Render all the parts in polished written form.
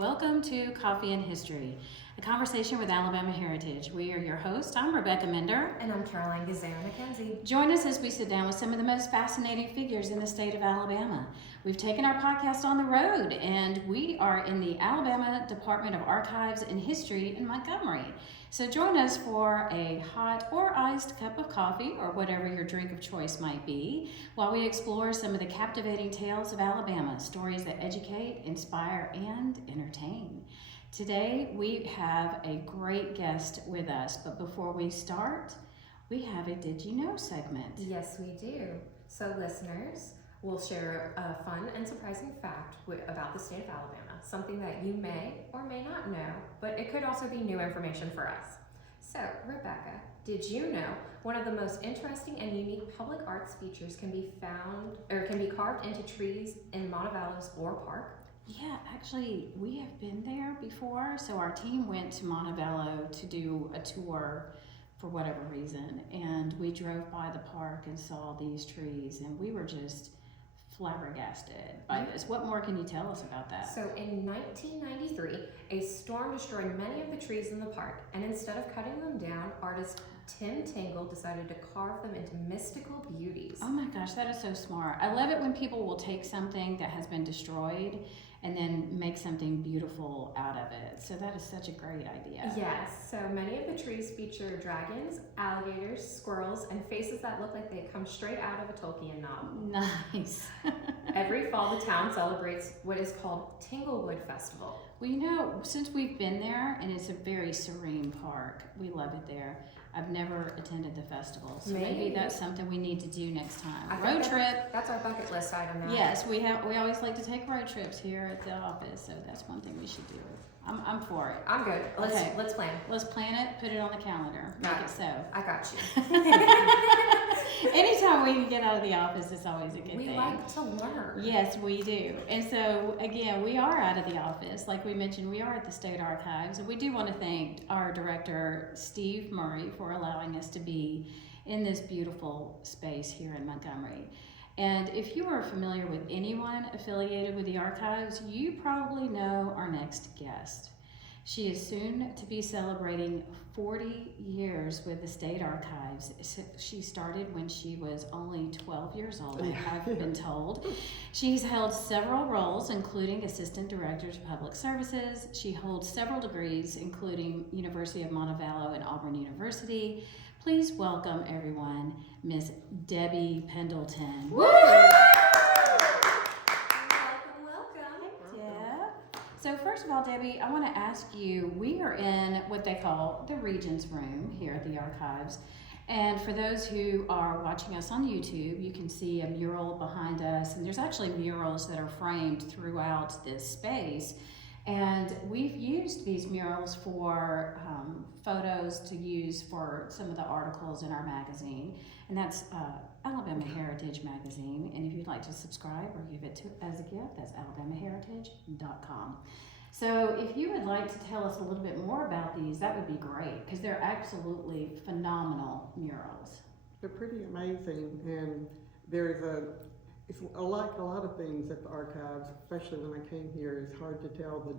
Welcome to Coffee and History, a conversation with Alabama heritage. We are your hosts. I'm Rebecca Minder. And I'm Caroline Gazzara-McKenzie. Join us as we sit down with some of the most fascinating figures in the state of Alabama. We've taken our podcast on the road, and we are in the Alabama Department of Archives and History in Montgomery. So join us for a hot or iced cup of coffee, or whatever your drink of choice might be, while we explore some of the captivating tales of Alabama, stories that educate, inspire, and entertain. Today, we have a great guest with us, but before we start, we have a Did You Know segment. Yes, we do. So listeners, we'll share a fun and surprising fact about the state of Alabama, something that you may or may not know, but it could also be new information for us. So, Rebecca, did you know one of the most interesting and unique public arts features can be carved into trees in Montevallo's Poarch? Yeah, actually, we have been there before. So our team went to Montevallo to do a tour for whatever reason, and we drove by the park and saw these trees, and we were just flabbergasted by this. What more can you tell us about that? So in 1993, a storm destroyed many of the trees in the park, and instead of cutting them down, artist Tim Tingle decided to carve them into mystical beauties. Oh my gosh, that is so smart. I love it when people will take something that has been destroyed and then make something beautiful out of it. So that is such a great idea. Yes, so many of the trees feature dragons, alligators, squirrels, and faces that look like they come straight out of a Tolkien novel. Nice. Every fall, the town celebrates what is called Tinglewood Festival. Well, you know, since we've been there, and it's a very serene park, we love it there. I've never attended the festival, so maybe that's something we need to do next time. Road trip. That's our bucket list item now. Yes, we always like to take road trips here at the office, so that's one thing we should do. I'm for it. I'm good. Let's plan. Let's plan it, put it on the calendar, make it so. I got you. Anytime we can get out of the office, it's always a good thing. We like to learn. Yes, we do. And so, again, we are out of the office. Like we mentioned, we are at the State Archives. And we do want to thank our director, Steve Murray, for allowing us to be in this beautiful space here in Montgomery. And if you are familiar with anyone affiliated with the archives, you probably know our next guest. She is soon to be celebrating 40 years with the State Archives. She started when she was only 12 years old, I've been told. She's held several roles, including Assistant Director of Public Services. She holds several degrees, including University of Montevallo and Auburn University. Please welcome, everyone, Miss Debbie Pendleton. Woo! So first of all, Debbie, I want to ask you, we are in what they call the Regents Room here at the Archives. And for those who are watching us on YouTube, you can see a mural behind us. And there's actually murals that are framed throughout this space. And we've used these murals for photos to use for some of the articles in our magazine. And that's Alabama Heritage Magazine. And if you'd like to subscribe or give it to as a gift, that's alabamaheritage.com. So if you would like to tell us a little bit more about these, that would be great, because they're absolutely phenomenal murals. They're pretty amazing, and it's like a lot of things at the archives, especially when I came here, it's hard to tell the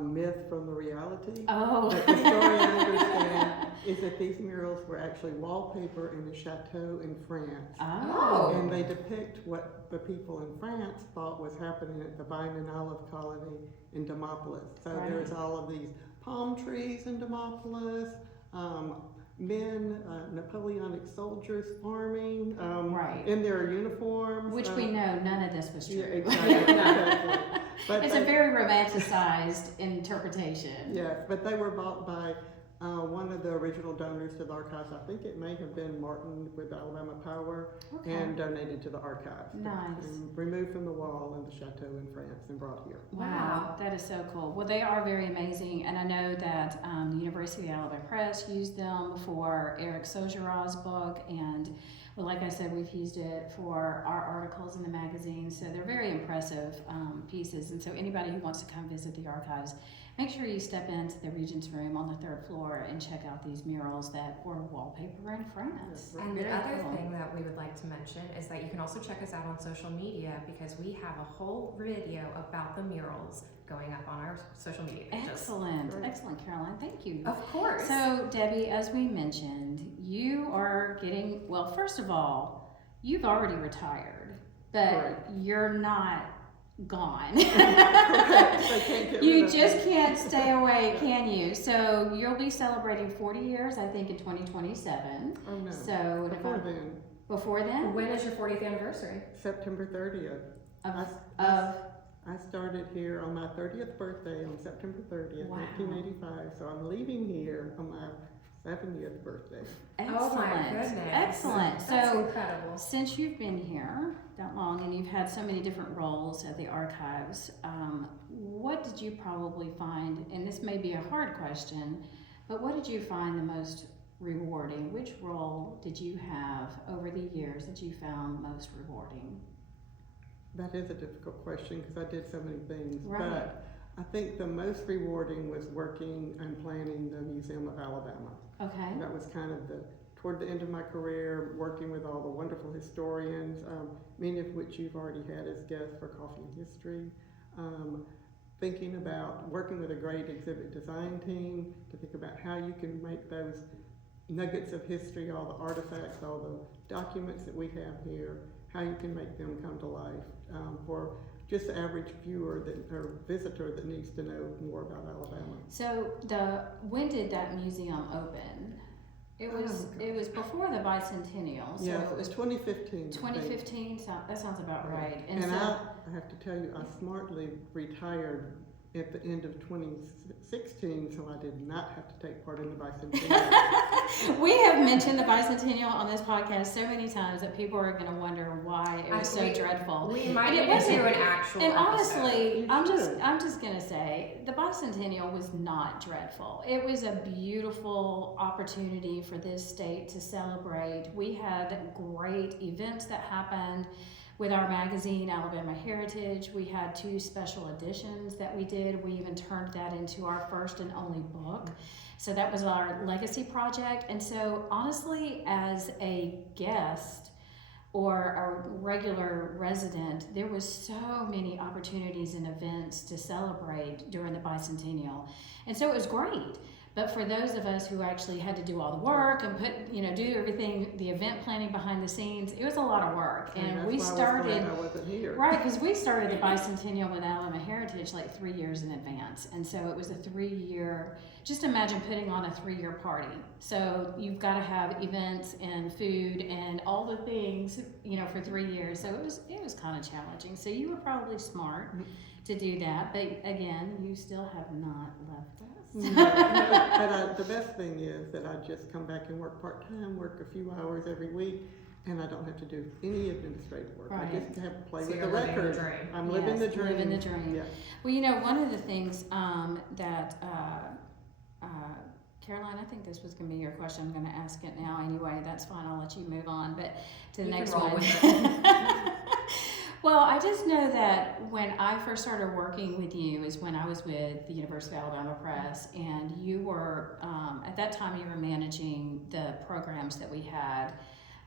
myth from the reality. Oh. But the story I understand is that these murals were actually wallpaper in a chateau in France. Oh. And they depict what the people in France thought was happening at the Vine and Olive Colony in Demopolis. So Right. There's all of these palm trees in Demopolis, men, Napoleonic soldiers farming Right. in their uniforms. Which we know none of this was true. Yeah, exactly. But It's a very romanticized interpretation. Yes, but they were bought by one of the original donors to the archives. I think it may have been Martin with Alabama Power, Okay. and donated to the archives. Nice. And removed from the wall in the chateau in France and brought here. Wow, that is so cool. Well, they are very amazing, and I know that the University of Alabama Press used them for Eric Sogeraw's book, and well, like I said, we've used it for our articles in the magazine, so they're very impressive pieces. And so anybody who wants to come visit the archives, make sure you step into the Regents Room on the 3rd floor and check out these murals that were wallpaper in France. And Very the other cool. thing that we would like to mention is that you can also check us out on social media, because we have a whole video about the murals going up on our social media pages. Excellent, Great. Excellent, Caroline. Thank you. Of course. So, Debbie, as we mentioned, you are getting, well, first of all, you've already retired, but Correct. you're not gone. Correct. I can't get You rid of just it. can't stay away, can you? So, you'll be celebrating 40 years, I think, in 2027. Oh, no. So, Before then, when? When is your 40th anniversary? September 30th. Of I started here on my 30th birthday on September 30th, Wow. 1985. So I'm leaving here on my 70th birthday. excellent. Oh my goodness. Excellent. That's So, incredible. since you've been here that long and you've had so many different roles at the archives, what did you probably find, and this may be a hard question, but what did you find the most rewarding? Which role did you have over the years that you found most rewarding? That is a difficult question because I did so many things. Right. But I think the most rewarding was working and planning the Museum of Alabama. Okay. That was kind of toward the end of my career, working with all the wonderful historians, many of which you've already had as guests for Coffee and History. Thinking about working with a great exhibit design team to think about how you can make those nuggets of history, all the artifacts, all the documents that we have here, how you can make them come to life for just the average viewer or visitor that needs to know more about Alabama. So when did that museum open? It was Oh, it was before the bicentennial. So Yeah, it was 2015. I think. 2015. That sounds about right. And so I have to tell you, I smartly retired at the end of 2016, so I did not have to take part in the bicentennial. we have mentioned the bicentennial on this podcast so many times that people are going to wonder why it was so dreadful. We might And it even wasn't- do an actual And episode. honestly, You I'm should. just gonna say the bicentennial was not dreadful. It was a beautiful opportunity for this state to celebrate. We had great events that happened with our magazine, Alabama Heritage. We had 2 special editions that we did. We even turned that into our first and only book. So that was our legacy project. And so honestly, as a guest or a regular resident, there was so many opportunities and events to celebrate during the bicentennial. And so it was great. But for those of us who actually had to do all the work and do everything, the event planning behind the scenes, it was a lot of work. And that's we why started, I wasn't here. right, because we started the bicentennial with Alabama Heritage like 3 years in advance. And so it was a 3-year, just imagine putting on a 3-year party. So you've got to have events and food and all the things, for 3 years. So it was kind of challenging. So you were probably smart to do that. But again, you still have not left us. But the best thing is that I just come back and work part-time, work a few hours every week, and I don't have to do any administrative work. Right. I just have to play So with you're the living the records. dream. I'm living the Yes, dream. living the dream. Yeah. Well, one of the things that Caroline, I think this was going to be your question. I'm going to ask it now anyway. That's fine. I'll let you move on. But to the You can next roll one. with it. Well, I just know that when I first started working with you is when I was with the University of Alabama Press, and you were, at that time you were managing the programs that we had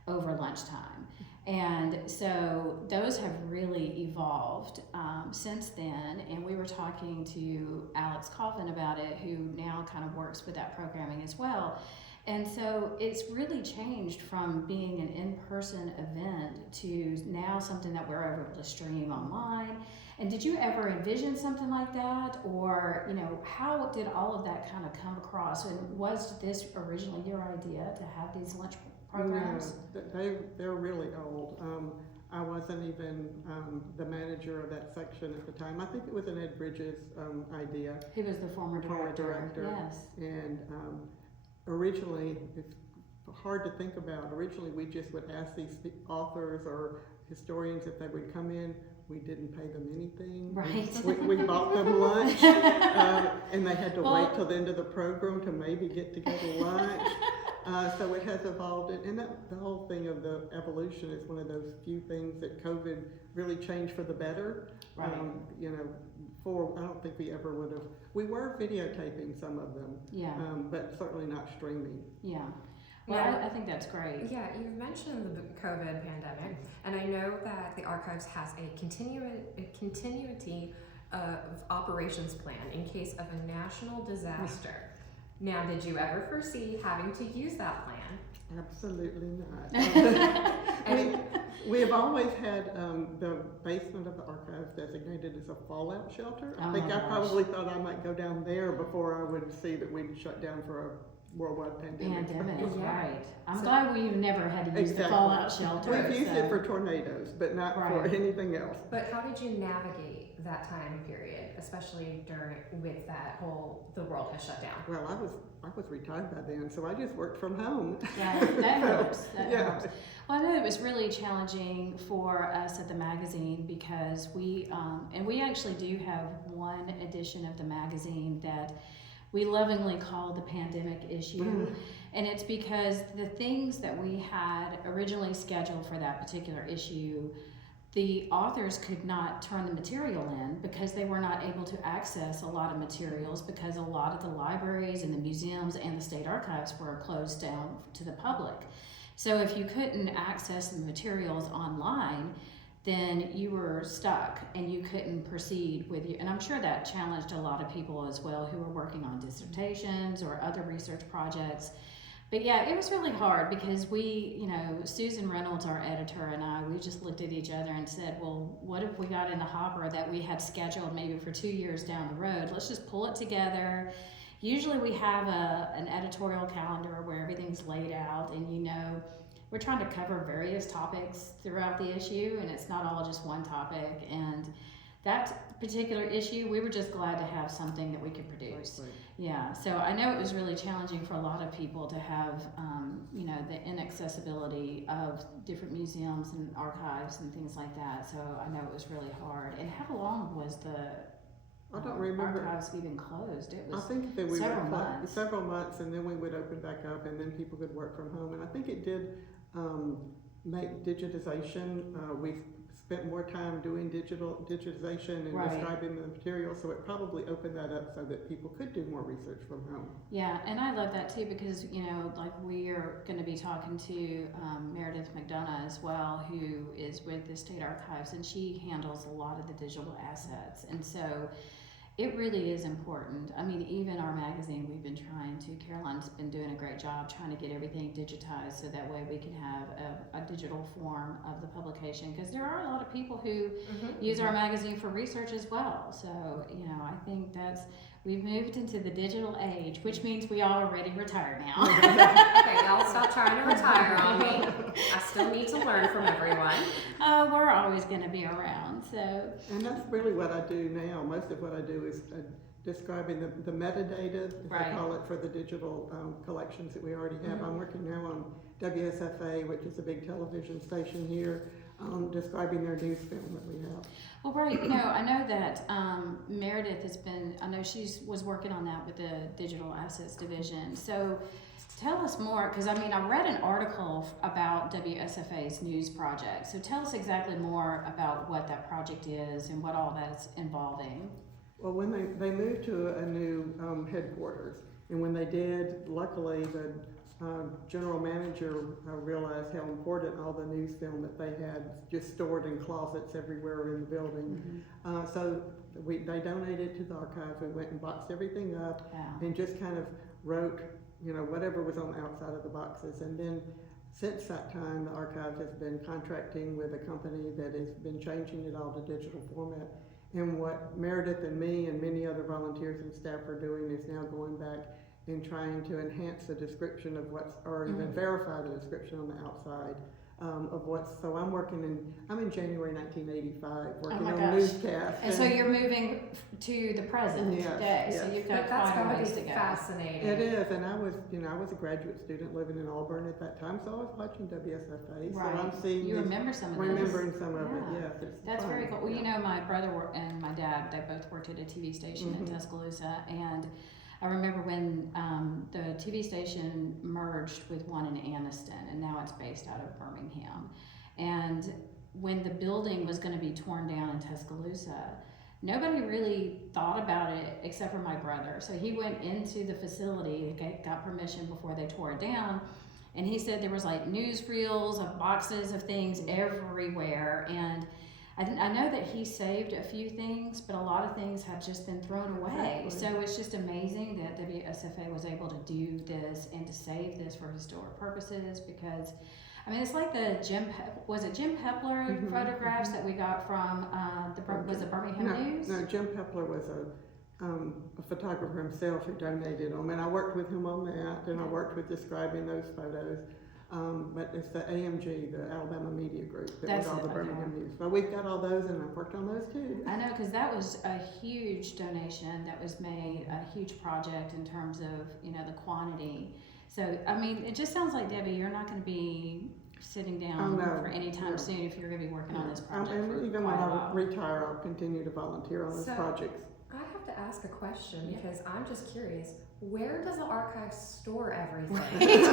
over lunchtime. And so those have really evolved since then, and we were talking to Alex Coffin about it, who now kind of works with that programming as well. And so it's really changed from being an in-person event to now something that we're able to stream online. And did you ever envision something like that? Or, how did all of that kind of come across? And was this originally your idea to have these lunch programs? No, they're really old. I wasn't even the manager of that section at the time. I think it was an Ed Bridges idea. He was the former director. Yes. And originally, it's hard to think about. Originally, we just would ask these authors or historians if they would come in. We didn't pay them anything. Right. We bought them lunch, and they had to Well- wait till the end of the program to maybe get to go to lunch. So it has evolved, and the whole thing of the evolution is one of those few things that COVID really changed for the better. Right. I don't think we ever would have. We were videotaping some of them, Yeah. but certainly not streaming. Yeah. Well, Yeah. I think that's great. Yeah, you've mentioned the COVID pandemic, and I know that the archives has a continuity operations plan in case of a national disaster. Now, did you ever foresee having to use that plan? Absolutely not. We have always had the basement of the archives designated as a fallout shelter. I think I probably thought I might go down there before I would see that we'd shut down for a worldwide pandemic. Right. I'm glad we never had to use the fallout shelter. We've used it for tornadoes, but not for anything else. But how did you navigate that time period, especially with that whole, the world has shut down? Well, I was retired by then, so I just worked from home. Yeah, that helps. That helps. Well, I know it was really challenging for us at the magazine because we actually do have one edition of the magazine that we lovingly call the pandemic issue. And it's because the things that we had originally scheduled for that particular issue, the authors could not turn the material in because they were not able to access a lot of materials because a lot of the libraries and the museums and the state archives were closed down to the public. So if you couldn't access the materials online, then you were stuck and you couldn't proceed with you. And I'm sure that challenged a lot of people as well who were working on dissertations or other research projects. But yeah, it was really hard because we, Susan Reynolds, our editor, and I, we just looked at each other and said, well, what if we got in the hopper that we had scheduled maybe for 2 years down the road? Let's just pull it together. Usually we have an editorial calendar where everything's laid out and we're trying to cover various topics throughout the issue, and it's not all just one topic. And that particular issue, we were just glad to have something that we could produce. Right. Yeah, so I know it was really challenging for a lot of people to have, the inaccessibility of different museums and archives and things like that. So I know it was really hard. And how long was I don't remember. archives even closed? It was I think that we several were months. Several months, and then we would open back up, and then people could work from home. And I think it did make digitization. We spent more time doing digitization and describing the material, so it probably opened that up so that people could do more research from home. Yeah, and I love that too because, we are going to be talking to Meredith McDonough as well, who is with the State Archives, and she handles a lot of the digital assets. And so it really is important. I mean, even our magazine, we've been trying to, Caroline's been doing a great job trying to get everything digitized so that way we can have a digital form of the publication, because there are a lot of people who use our magazine for research as well. So, I think we've moved into the digital age, which means we all already retired now. Okay, y'all stop trying to retire on me. I still need to learn from everyone. We're always going to be around, so. And that's really what I do now. Most of what I do is describing the metadata, as I call it, for the digital collections that we already have. I'm working now on WSFA, which is a big television station here, describing their news film that we have. Well, right, I know that Meredith I know she was working on that with the Digital Assets Division. So tell us more, because I read an article about WSFA's news project. So tell us exactly more about what that project is and what all that's involving. Well, when they moved to a new headquarters, and when they did, luckily the general manager realized how important all the news film that they had just stored in closets everywhere in the building. So they donated to the archives. We went and boxed everything up and just kind of wrote, whatever was on the outside of the boxes. And then since that time, the archives has been contracting with a company that has been changing it all to digital format. And what Meredith and me and many other volunteers and staff are doing is now going back and trying to enhance the description of or even verify the description on the outside of what's. So I'm in January 1985 working on newscasts. And so you're moving to the present day. Yes. So you've got That's quite a gotta ways be to go. fascinating. It is, and I was a graduate student living in Auburn at that time, so I was watching WSFA. So I'm seeing. You remember some of this. Remembering some of it, yes. That's fun. very cool. Well, my brother and my dad, they both worked at a TV station in Tuscaloosa, and I remember when the TV station merged with one in Anniston, and now it's based out of Birmingham. And when the building was going to be torn down in Tuscaloosa, nobody really thought about it except for my brother. So he went into the facility, got permission before they tore it down, and he said there was like newsreels of boxes of things everywhere. And I know that he saved a few things, but a lot of things have just been thrown away. Exactly. So it's just amazing that WSFA was able to do this and to save this for historic purposes, because I mean, it's like the Jim Pepler Mhm, photographs that we got from was it Birmingham News? No, Jim Pepler was a photographer himself who donated them, and I worked with him on that, and I worked with describing those photos. But it's the AMG, the Alabama Media Group, that That's was all it, the okay. Birmingham News. But we've got all those, and I've worked on those too. I know, because that was a huge donation that was made, a huge project in terms of, you know, the quantity. So, I mean, it just sounds like, Debbie, you're not going to be sitting down Oh, no, for any time no. soon if you're going to be working on this project And for even quite when a I while. retire, I'll continue to volunteer on those So- projects. I have to ask a question Yeah. because I'm just curious. Where does the archive store everything? Because you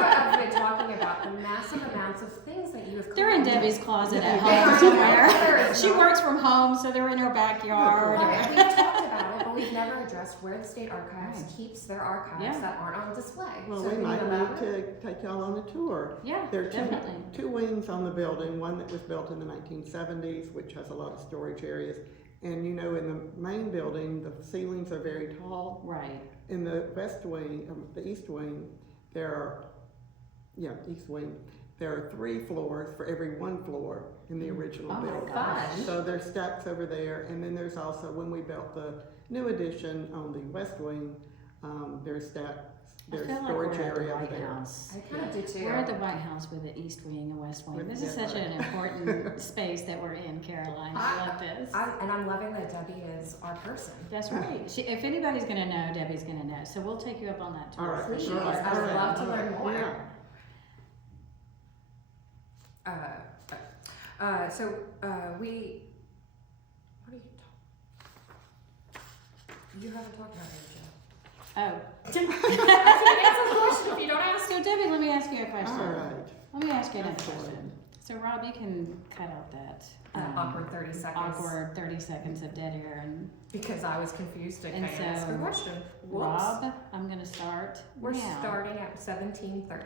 have been talking about the massive amounts of things that you have They're in collected. Debbie's closet at Yeah. home somewhere. There is She not. works from home, so they're in her backyard. Right, we've talked about it, but we've never addressed where the state archives Right. keeps their archives Yeah. that aren't on display. Well, So we can you might need elaborate? to take y'all on a tour. Yeah, There are definitely. two wings on the building, one that was built in the 1970s, which has a lot of storage areas. And you know, in the main building, the ceilings are very tall. Right. In the west wing, the east wing, east wing, there are 3 floors for every 1 floor in the original Oh my building. gosh. So there's stacks over there, and then there's also, when we built the new addition on the west wing, there's stacks, I there's feel like storage we're at the area over White there. House. I kind of do too. We're at the White House with the East Wing and West Wing. With- This is yeah, such right. an important space that we're in, Caroline. I love this. And I'm loving that Debbie is our person. That's right. If anybody's going to know, Debbie's going to know. So we'll take you up on that tour. All right, for Please, sure. all right, I would all right, love to all learn right. more. Yeah. We. What are you talking? You haven't talked about it yet. Oh. Answer the question if you don't ask. So, Debbie, let me ask you a question. All right. Let me ask you another Go for it. question. So, Rob, you can cut out that Awkward 30 seconds. awkward 30 seconds of dead air. And Because I was confused. I And can't ask so, a question. Whoops. Rob, I'm going to start We're now. starting at 17:30.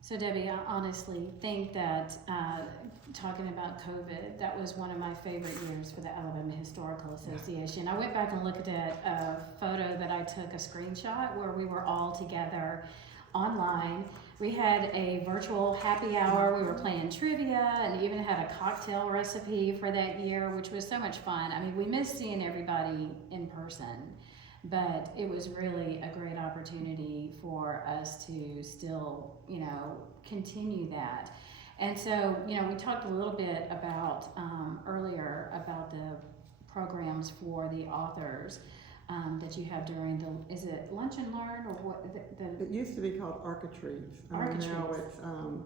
So Debbie, I honestly think that talking about COVID, that was one of my favorite years for the Alabama Historical Association. I went back and looked at a photo that I took, a screenshot, where we were all together online. We had a virtual happy hour, we were playing trivia, and even had a cocktail recipe for that year, which was so much fun. I mean, we missed seeing everybody in person, but it was really a great opportunity for us to still, you know, continue that. And so, you know, we talked a little bit about earlier about the programs for the authors that you have during the, is it Lunch and Learn or what? The It used to be called Architrees. Now Architrees. it's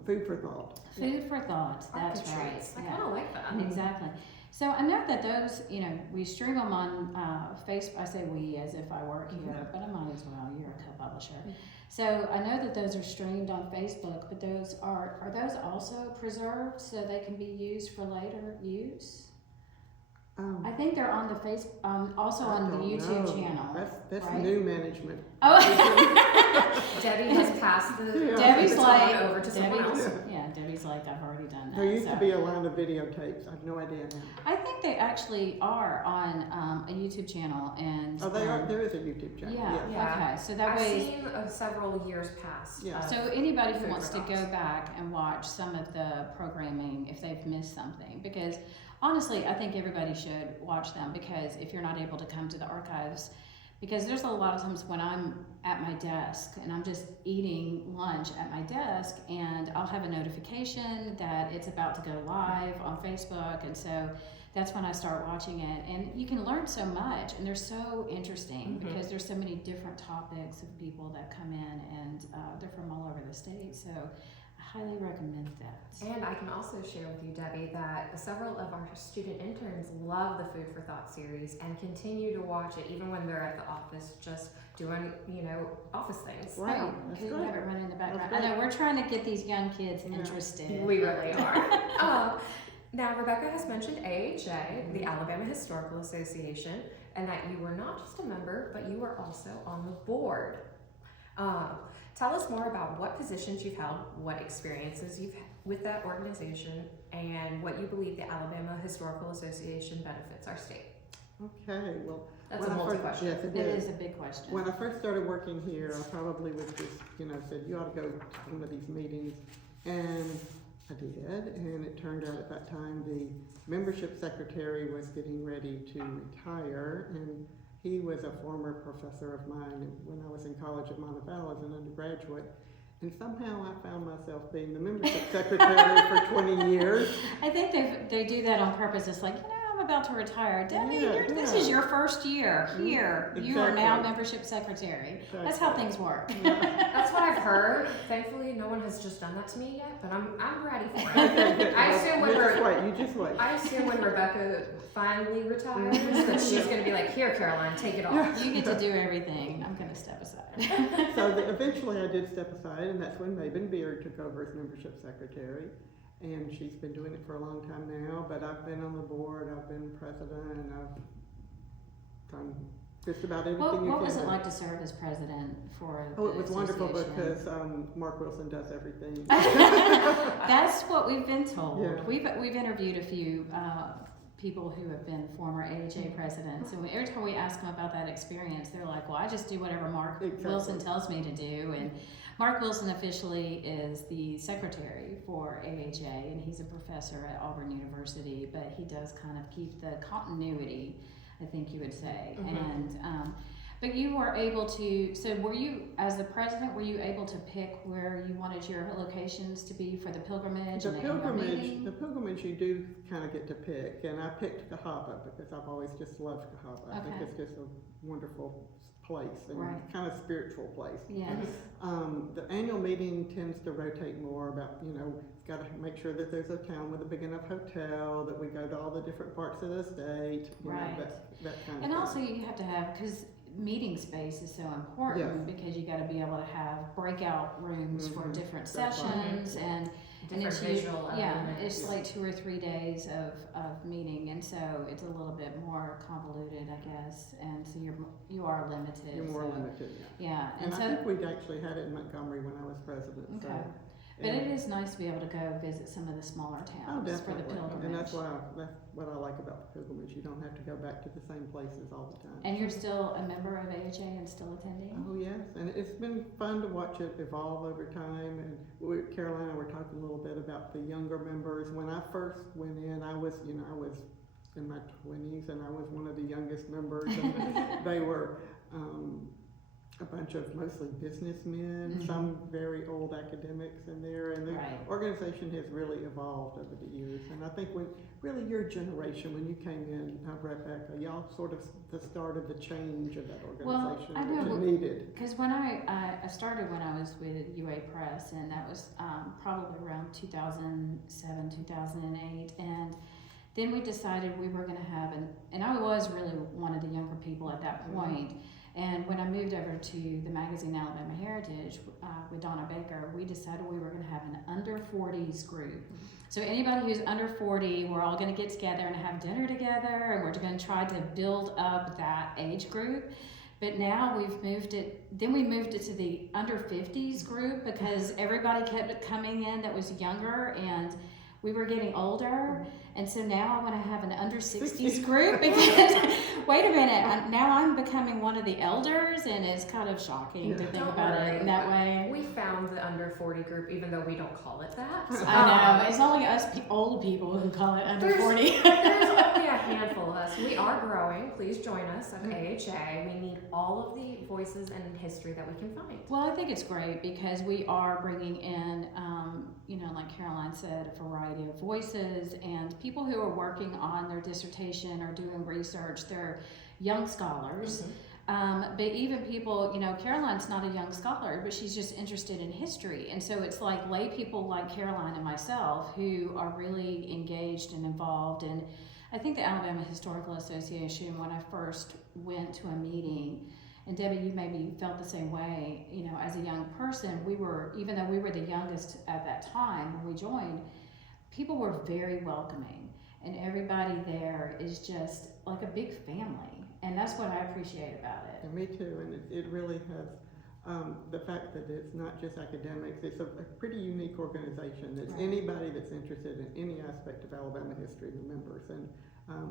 Food for Thought. Food for Thought, that's right. Architrates. I Yeah. kind of like that. Exactly. So I know that those, you know, we stream them on Facebook. I say we as if I work here, but I might as well. You're a co-publisher. So I know that those are streamed on Facebook, but those are those also preserved so they can be used for later use? I think they're on the also I on the don't YouTube know. channel. That's right? new management. Oh, Debbie has passed the Yeah. Debbie's baton like, over to someone Debbie's, else. yeah, Debbie's like, I've already done that. There used so. to be a line of videotapes. I have no idea now. I think they actually are on a YouTube channel, and Oh, they are. There is a YouTube channel. yeah, Yes. Yeah. okay. So that I've way, seen several years past. Yeah. so anybody who Food wants for to go thoughts. back and watch some of the programming if they've missed something, because honestly, I think everybody should watch them, because if you're not able to come to the archives, because there's a lot of times when I'm at my desk and I'm just eating lunch at my desk, and I'll have a notification that it's about to go live on Facebook, and so that's when I start watching it. And you can learn so much, and they're so interesting because there's so many different topics of people that come in, and they're from all over the state, so I highly recommend that. And I can also share with you, Debbie, that several of our student interns love the Food for Thought series and continue to watch it even when they're at the office just doing, you know, office things. Right. Oh, That's okay, you good. have it running in the background. That's I know, great. we're trying to get these young kids Yeah. interested. We really are. Now, Rebecca has mentioned AHA, the Alabama Historical Association, and that you were not just a member, but you were also on the board. Tell us more about what positions you've held, what experiences you've had with that organization, and what you believe the Alabama Historical Association benefits our state. Okay, well. That's a when I first- multi-question. Yes, It is a big question. When I first started working here, I probably was just, said, you ought to go to one of these meetings. And I did, and it turned out at that time the membership secretary was getting ready to retire, and he was a former professor of mine when I was in college at Montevallo as an undergraduate. And somehow I found myself being the membership secretary for 20 years. I think they do that on purpose. It's like, I'm about to retire. Debbie, this is your first year here. Exactly. You are now membership secretary. Exactly. That's how things work. That's what I've heard. Thankfully, no one has just done that to me yet, but I'm ready for it. I assume You just wait. I assume when Rebecca finally retires, that she's going to be like, here, Caroline, take it off. You get to do everything. I'm going to step aside. So eventually I did step aside, and that's when Maven Beard took over as membership secretary. And she's been doing it for a long time now, but I've been on the board, I've been president, and I've done just about everything you can. What was it like to serve as president for Oh, it was wonderful association? because Mark Wilson does everything. That's what we've been told. Yeah. We've interviewed a few people who have been former ADAH presidents, and every time we ask them about that experience, they're like, well, I just do whatever Mark Wilson tells me to do. And Mark Wilson officially is the secretary for ADAH, and he's a professor at Auburn University, but he does kind of keep the continuity, I think you would say. Mm-hmm. And but you were able to, so were you, as the president, were you able to pick where you wanted your locations to be for the pilgrimage? The and the annual meeting? pilgrimage you do kind of get to pick, and I picked Cahaba because I've always just loved Cahaba. I think Okay. it's just a wonderful place and Right. kind of spiritual place. Yes. The annual meeting tends to rotate more about, got to make sure that there's a town with a big enough hotel, that we go to all the different parts of the state, Right. that kind of And thing. also you have to have, because meeting space is so important, because you got to be able to have breakout rooms for Mhm. different That's right. sessions and Different it's visual elements. it's like 2 or 3 days of meeting, and so it's a little bit more convoluted, I guess, and so you are limited. You're more so, limited, yeah. Yeah, And and I so, think we actually had it in Montgomery when I was president. So. Okay. but it is nice to be able to go visit some of the smaller towns for the pilgrimage. And that's what I like about the pilgrimage. You don't have to go back to the same places all the time. And you're still a member of AHA and still attending? Oh yes, and it's been fun to watch it evolve over time. And Caroline and I were talking a little bit about the younger members. When I first went in, I was in my 20s, and I was one of the youngest members. And they were a bunch of mostly businessmen, Mhm. some very old academics in there, and the Right. organization has really evolved over the years. And I think really your generation, when you came in, Rebecca, y'all sort of the start of the change of that organization, I know, which it needed. Because when I started when I was with UA Press, and that was probably around 2007, 2008, and then we decided we were going to have and I was really one of the younger people at that point. And when I moved over to the magazine Alabama Heritage with Donna Baker, we decided we were going to have an under 40s group. So anybody who's under 40, we're all going to get together and have dinner together, and we're going to try to build up that age group. But now we moved it to the under 50s group because everybody kept coming in that was younger, and we were getting older. And so now I want to have an under 60s group because, wait a minute, now I'm becoming one of the elders, and it's kind of shocking to think Don't about worry. it in that way. We found the under 40 group, even though we don't call it that. I know, it's only us old people who call it under 40. There's only a handful of us. We are growing. Please join us at AHA. We need all of the voices and history that we can find. Well, I think it's great because we are bringing in, like Caroline said, a variety of voices and people who are working on their dissertation or doing research. They're young scholars. But even people, Caroline's not a young scholar, but she's just interested in history. And so it's like lay people like Caroline and myself who are really engaged and involved. And I think the Alabama Historical Association, when I first went to a meeting, and Debbie, you maybe felt the same way, as a young person, even though we were the youngest at that time when we joined, people were very welcoming. And everybody there is just like a big family. And that's what I appreciate about it. And me too, and it really has the fact that it's not just academics, it's a pretty unique organization that's Right. anybody that's interested in any aspect of Alabama history, the members, and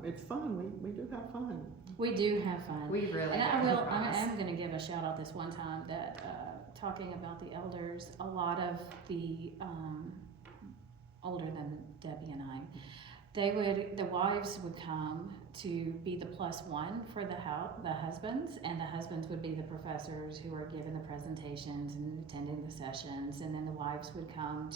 it's fun. We do have fun. We do have fun. We really And do, I promise. am going to give a shout out this one time that talking about the elders, a lot of the older than Debbie and I, the wives would come to be the +1 for the husbands, and the husbands would be the professors who were giving the presentations and attending the sessions, and then the wives would come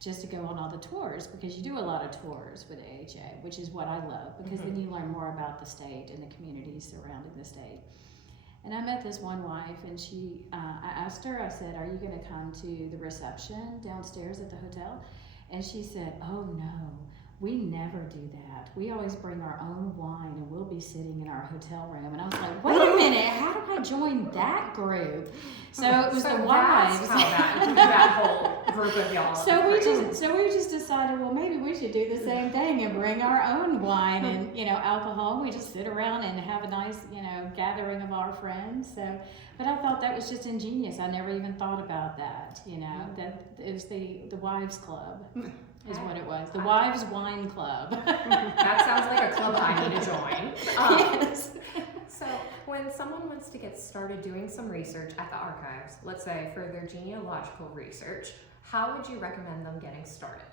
just to go on all the tours, because you do a lot of tours with AHA, which is what I love, because then you learn more about the state and the communities surrounding the state. And I met this one wife, and I asked her, I said, "Are you going to come to the reception downstairs at the hotel?" And she said, "Oh no, we never do that. We always bring our own wine, and we'll be sitting in our hotel room." And I was like, "Wait a minute, how do I join that group?" So it was the wives. That's how that whole group of y'all. So we just decided, well, maybe we should do the same thing and bring our own wine and alcohol. We just sit around and have a nice gathering of our friends. So, but I thought that was just ingenious. I never even thought about that. That it was the wives club. Is what it was. The Wives Wine Club. That sounds like a club I need to join. Yes. So when someone wants to get started doing some research at the archives, let's say for their genealogical research, how would you recommend them getting started?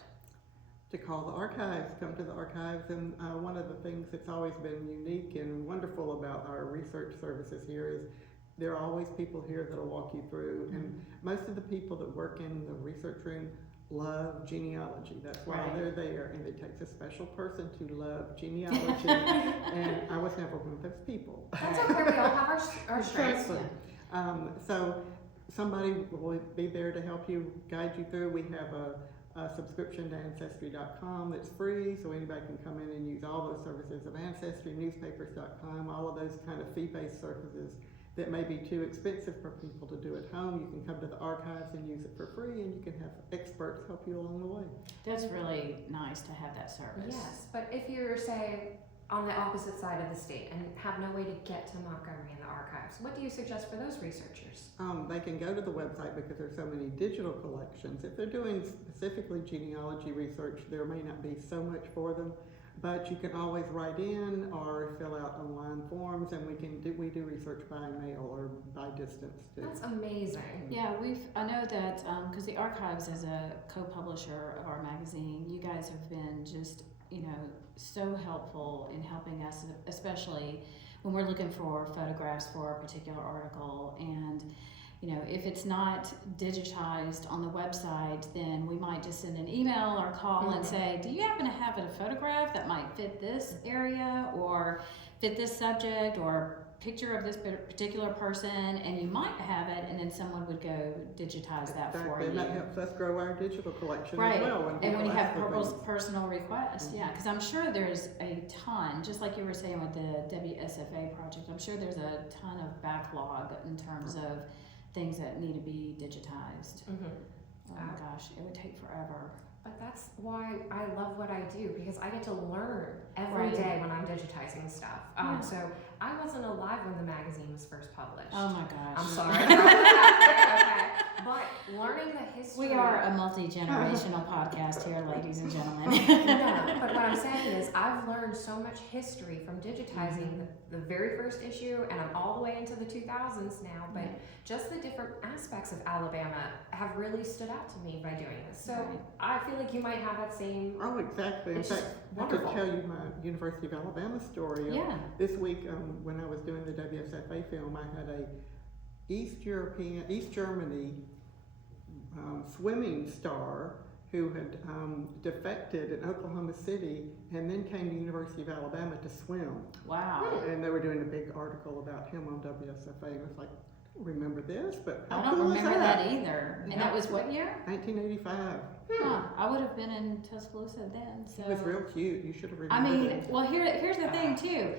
To call the archives, come to the archives, and one of the things that's always been unique and wonderful about our research services here is there are always people here that'll walk you through, and most of the people that work in the research room love genealogy. That's why they're there, and it takes a special person to love genealogy, and I was never one of those people. That's okay, we all have our strengths. So somebody will be there to help you, guide you through. We have a subscription to Ancestry.com that's free, so anybody can come in and use all those services of Ancestry, newspapers.com, all of those kind of fee-based services that may be too expensive for people to do at home. You can come to the archives and use it for free, and you can have experts help you along the way. That's really nice to have that service. Yes, but if you're, say, on the opposite side of the state and have no way to get to Montgomery in the archives, what do you suggest for those researchers? They can go to the website because there's so many digital collections. If they're doing specifically genealogy research, there may not be so much for them, but you can always write in or fill out online forms, and we do research by mail or by distance too. That's amazing. Yeah, I know that because the archives is a co-publisher of our magazine. You guys have been just so helpful in helping us, especially when we're looking for photographs for a particular article. And if it's not digitized on the website, then we might just send an email or call and say, "Do you happen to have a photograph that might fit this area or fit this subject or picture of this particular person?" And you might have it, and then someone would go digitize that for you. And that helps us grow our digital collection Right. as well. And when you have personal requests, yeah, because I'm sure there's a ton, just like you were saying with the WSFA project, I'm sure there's a ton of backlog in terms of things that need to be digitized. Oh my gosh, it would take forever. But that's why I love what I do, because I get to learn every day when I'm digitizing stuff. So I wasn't alive when the magazine was first published. Oh my gosh. I'm sorry about that. Okay. But learning the history. We are a multi-generational podcast here, ladies and gentlemen. No, but what I'm saying is I've learned so much history from digitizing the very first issue, and I'm all the way into the 2000s now, but just the different aspects of Alabama have really stood out to me by doing this. So I feel like you might have that same. Oh, exactly. In It's fact, I could wonderful. tell you my University of Alabama story. Yeah. This week, when I was doing the WSFA film, I had a East Germany swimming star who had defected in Oklahoma City and then came to the University of Alabama to swim. Wow. And they were doing a big article about him on WSFA, and it's like, I don't remember this, but how I don't cool remember is that either. And that was what year? 1985. Huh. I would have been in Tuscaloosa then. So He was real cute. You should have I remembered mean, him. well, here's the thing too.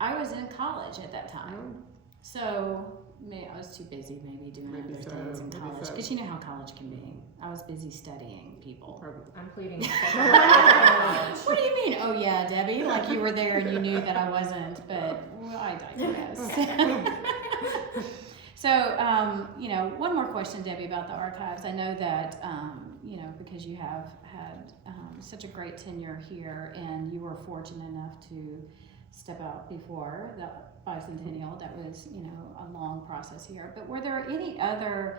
I was in college at that time, so I was too busy maybe doing Maybe other so, things in maybe college, so. because you know how college can be. I was busy studying people. I'm pleading. What do you mean? Oh yeah, Debbie, like you were there and you knew that I wasn't, but well, I digress. So, one more question, Debbie, about the archives. I know that, because you have had such a great tenure here, and you were fortunate enough to step out before the bicentennial. That was, a long process here. But were there any other,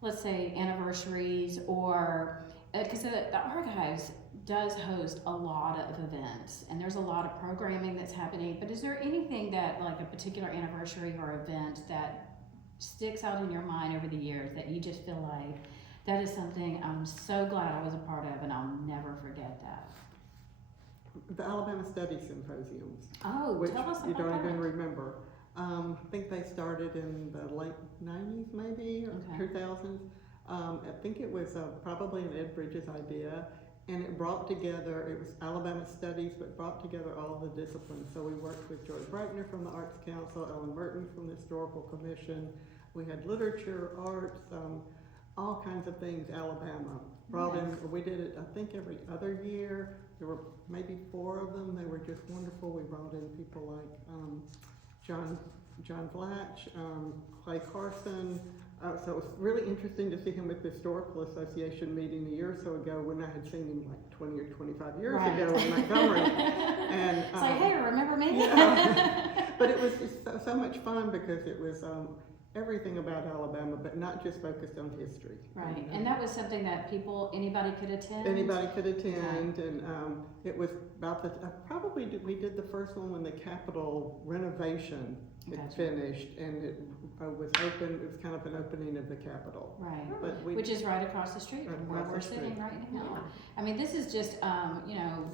let's say, anniversaries or, because the archives does host a lot of events, and there's a lot of programming that's happening, but is there anything that, like a particular anniversary or event that sticks out in your mind over the years that you just feel like that is something I'm so glad I was a part of and I'll never forget that? The Alabama Study Symposiums. Oh, which tell us about you don't that. even remember. I think they started in the late 90s maybe, or Okay. 2000s. I think it was probably an Ed Bridges idea, and it brought together, it was Alabama Studies, but brought together all the disciplines. So we worked with George Breitner from the Arts Council, Ellen Merton from the Historical Commission. We had literature, arts, all kinds of things Alabama brought in. We did it, I think, every other year. There were maybe 4 of them. They were just wonderful. We brought in people like John Blatch, Clay Carson. So it was really interesting to see him at the Historical Association meeting a year or so ago, when I had seen him like 20 or 25 years Right. ago in Montgomery. And It's like, hey, remember me? yeah. But it was just so much fun because it was everything about Alabama, but not just focused on history. Right, and that was something that anybody could attend? Anybody could attend, and it was about we did the first one when the Capitol renovation had Gotcha. finished, and it was open. It was kind of an opening of the Capitol. Right, But which is right across the street Right from where across we're the sitting street. right now. Yeah. I mean, this is just,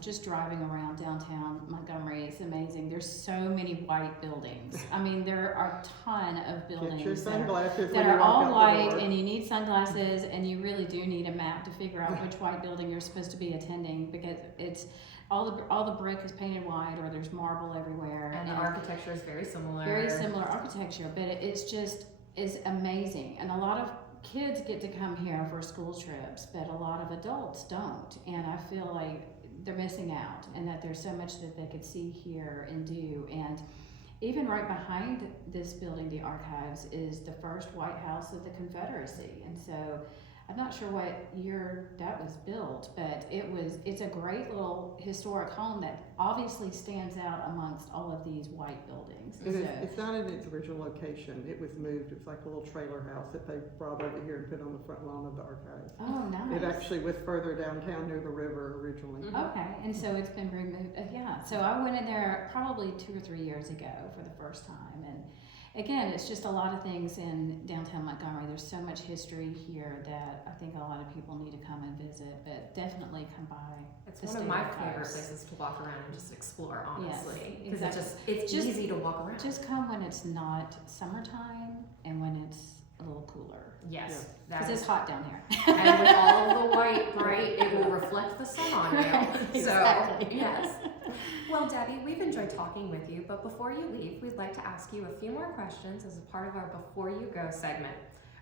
just driving around downtown Montgomery, it's amazing. There's so many white buildings. I mean, there are a ton of Get your buildings that are, sunglasses that when you are walk all out the white, door. and you need sunglasses, and you really do need a map to figure out which white building you're supposed to be attending, because it's, all the brick is painted white, or there's marble everywhere. And the architecture is very similar. Very similar architecture, but it's just is amazing. And a lot of kids get to come here for school trips, but a lot of adults don't. And I feel like they're missing out, and that there's so much that they could see here and do. And even right behind this building, the archives, is the first White House of the Confederacy. And so I'm not sure what year that was built, but it's a great little historic home that obviously stands out amongst all of these white buildings. It's not in its original location. It was moved. It was like a little trailer house that they brought over here and put on the front lawn of the archives. Oh, nice. It actually was further downtown near the river originally. Okay, and so it's been removed. Yeah, so I went in there probably 2 or 3 years ago for the first time, and again, it's just a lot of things in downtown Montgomery. There's so much history here that I think a lot of people need to come and visit, but definitely come by. It's the one of state my archives. favorite places to walk around and just explore, honestly. Yes, Because exactly. it's Just- easy to walk around. Just come when it's not summertime and when it's a little cooler. Yes. Because That it's is, hot down here. and with all the white bright, it will reflect the sun on you. Right, So, exactly. yes. Well, Debbie, we've enjoyed talking with you, but before you leave, we'd like to ask you a few more questions as a part of our Before You Go segment,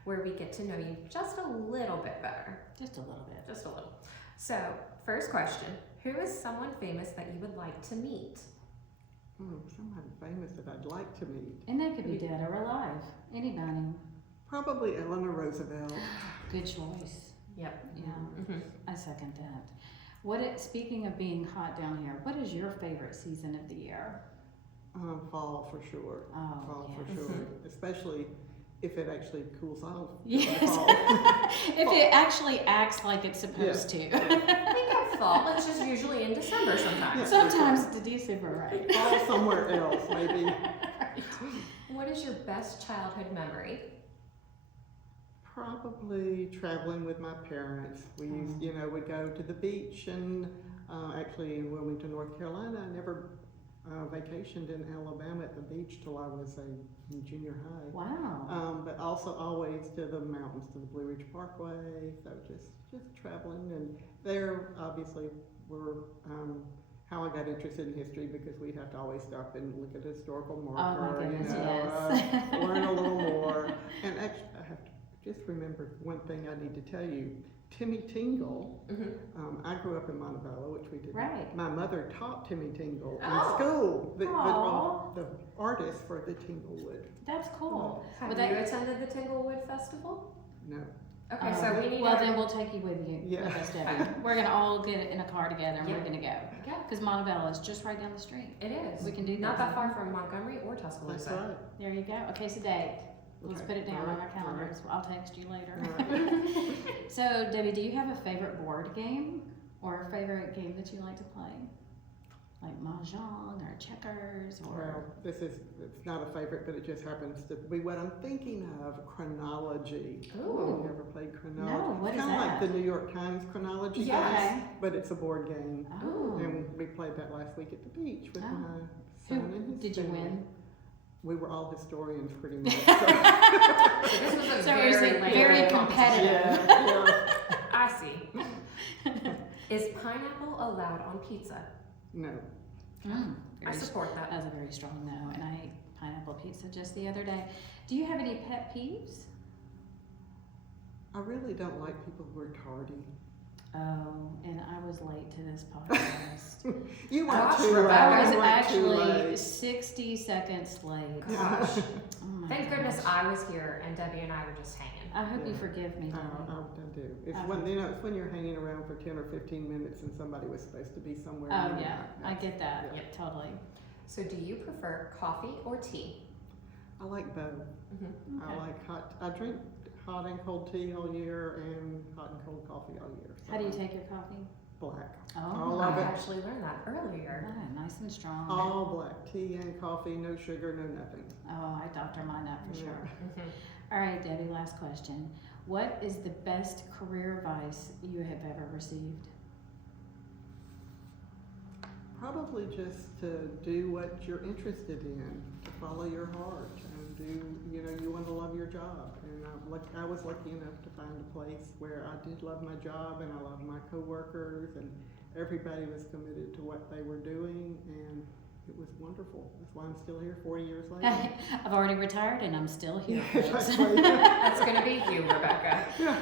where we get to know you just a little bit better. Just a little bit. Just a little. So, first question, who is someone famous that you would like to meet? Somebody famous that I'd like to meet. And they could be dead or alive. Anybody. Probably Eleanor Roosevelt. Good choice. Yep. Yeah, Mm-hmm. I second that. Speaking of being hot down here, what is your favorite season of the year? Fall for sure. Oh, Fall yes. for sure. Especially if it actually cools off. in the Yes. fall. If it actually acts like it's supposed to. We get fall, it's just usually in December sometimes. Yeah. Sometimes it's December, right? Fall somewhere else, maybe. What is your best childhood memory? Probably traveling with my parents. We used, we'd go to the beach, and actually in Wilmington, North Carolina, I never vacationed in Alabama at the beach till I was in junior high. Wow. But also always to the mountains, to the Blue Ridge Parkway. So just traveling, and there obviously were how I got interested in history, because we'd have to always stop and look at a historical marker, goodness, learn a little more. And actually, I have to just remember one thing I need to tell you. Timmy Tingle, I grew up in Montebello, which we did. Right. My mother taught Timmy Tingle in Oh. school. Aw. the artist for the Tinglewood. That's cool. Have Well, you that- attended the Tinglewood Festival? No. Okay, so we need well, to. then we'll take you with you. Yeah. With us, Debbie. We're gonna all get in a car together and Yep. we're gonna go. Yeah, Because Montebello is just right down the street. it is. We can do Not that. that far from Montgomery or That's Tuscaloosa. right. There you go. Okay, so date. Let's Okay. put it down All on right. our calendars. I'll text you later. All right. So, Debbie, do you have a favorite board game or a favorite game that you like to play? Like mahjong or checkers Well, or? it's not a favorite, but it just happens to be what I'm thinking of, chronology. Ooh. You ever played chronology? No, what is Kind of like that? the New York Times chronology Yes. game, but it's a board game. Oh, And we played that last week at the beach with Oh. my son and his did you family. win? We were all historians pretty much. So this was a So it was very, very late competitive. Yeah. I see. Is pineapple allowed on pizza? No. Mm, I very support that. That's a very strong no, and I ate pineapple pizza just the other day. Do you have any pet peeves? I really don't like people who are tardy. Oh, and I was late to this podcast. You Gosh, weren't too late. Rebecca. I was You weren't too actually late. 60 seconds late. Gosh. Oh my Thank goodness gosh. I was here and Debbie and I were just hanging. I hope you Yeah. forgive me, Debbie. I do. It's Okay. when it's when you're hanging around for 10 or 15 minutes and somebody was supposed to be somewhere. Oh and yeah, you're I not. get that. Yeah. Totally. So do you prefer coffee or tea? I like both. Mm-hmm. I like hot. I drink hot and cold tea all year and hot and cold coffee all year. So How do you I'm take your coffee? black? Oh, All I of it. actually learned that earlier. nice and strong. All black tea and coffee, no sugar, no nothing. Oh, I doctor mine up for Yeah. sure. Mhm. All right, Debbie, last question. What is the best career advice you have ever received? Probably just to do what you're interested in, to follow your heart, and you want to love your job. And I was lucky enough to find a place where I did love my job, and I loved my coworkers, and everybody was committed to what they were doing, and it was wonderful. That's why I'm still here 40 years later. I've already retired and I'm still here. Yeah, folks. exactly. That's gonna be you, Rebecca. Yeah.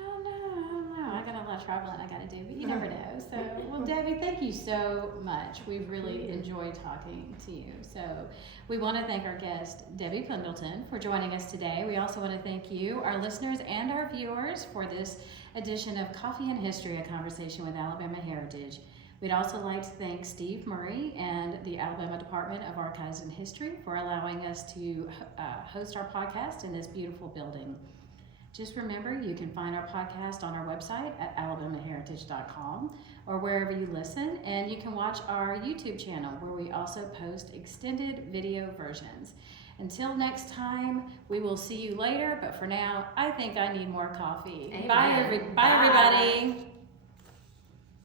Oh no, I got a lot of traveling I gotta do, but you never know. So, well, Debbie, thank you so much. We've really enjoyed talking to you. So, we want to thank our guest, Debbie Pendleton, for joining us today. We also want to thank you, our listeners and our viewers, for this edition of Coffee and History, a conversation with Alabama Heritage. We'd also like to thank Steve Murray and the Alabama Department of Archives and History for allowing us to host our podcast in this beautiful building. Just remember, you can find our podcast on our website at alabamaheritage.com or wherever you listen, and you can watch our YouTube channel where we also post extended video versions. Until next time, we will see you later, but for now, I think I need more coffee. Amen. Bye, everybody.